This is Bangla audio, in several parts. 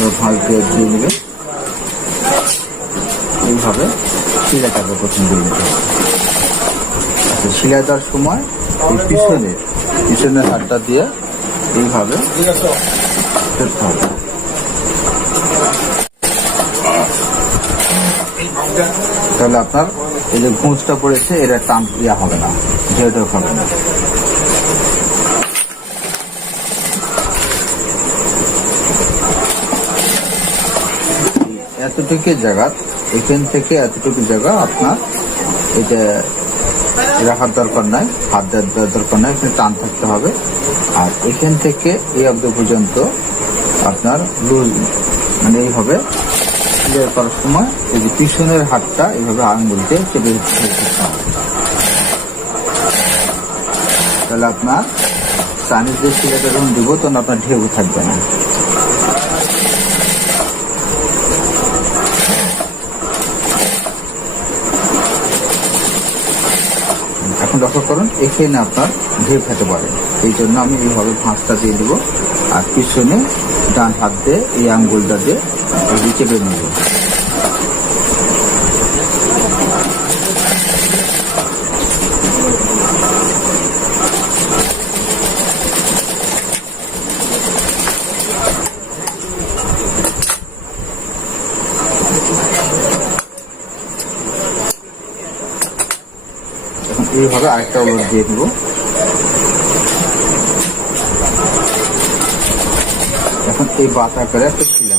দিয়ে এইভাবে শিলাটাকে প্রথম দিয়ে নিতে হবে। আচ্ছা শিলা দেওয়ার সময় এই পিছনে, পিছনের হাতটা দিয়ে এইভাবে ফেলতে হবে। তাহলে আপনার এই যে ঘুঁচটা পড়েছে এটা টান ইয়া হবে না ঢেউ হবে না। এতটুকু জায়গা, এখান থেকে এতটুকু জায়গা আপনার এটা রাখার দরকার নাই, হাত দেওয়ার দরকার নাই এখানে টান থাকতে হবে। আর এখান থেকে এই অব্দ পর্যন্ত আপনার লুজ মানে এইভাবে ক্লিয়ার করার সময় এই যে পিছনের হাতটা এইভাবে আঙ্গুলকে চেপে ধরতে হবে। তাহলে আপনার চাইনিজ সিলেটা যখন দিব, তখন আপনার ঢেউ থাকবে না এখন লক্ষ্য করুন, এখানে আপনার ঢেউ খেতে পারে। এই জন্য আমি এইভাবে ফাঁসটা দিয়ে দেবো। আর পিছনে ডান হাত দিয়ে এই আঙ্গুলটা দিয়ে চেপে নেব এইভাবে আরেকটা ওলট দিয়ে দিব। এখন এই বাতা করে একটা শিলা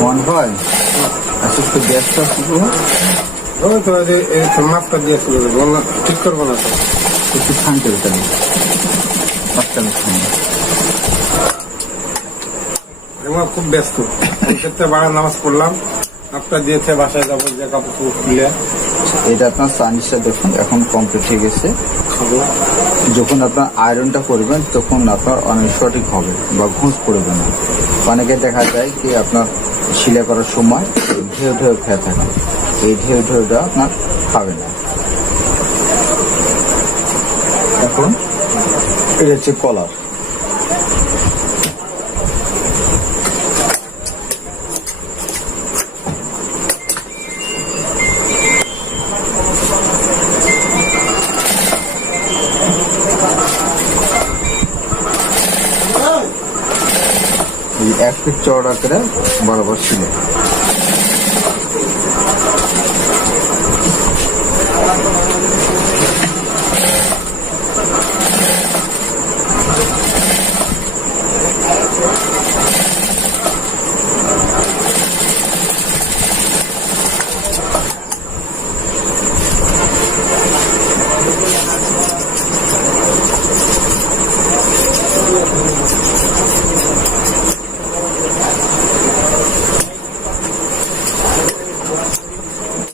মন হয়। আচ্ছা একটু গ্যাসটা শুরু ওই তো মাপটা দিয়েছিল বললাম ঠিক করব না তো। একটু শান্তি হতে নেই পাঁচটা খানি আমার খুব ব্যস্ত। ক্ষেত্রে বাড়া নামাজ পড়লাম। মাপটা দিয়েছে বাসায় যাব যে কাপড় খুলে। এটা আপনার চাইনিজটা দেখুন এখন কমপ্লিট হয়ে গেছে। যখন আপনার আয়রনটা করবেন তখন আপনার অনেক সঠিক হবে বা ঘুষ পড়বে না। অনেকে দেখা যায় কি আপনার শিলা করার সময় ঢেউ ঢেউ খেয়ে থাকে। এই ঢেউ ঢেউটা আপনার খাবে না। এখন এটা হচ্ছে কলার। এই এক ফিট চওড়া করে বরাবর ছিল।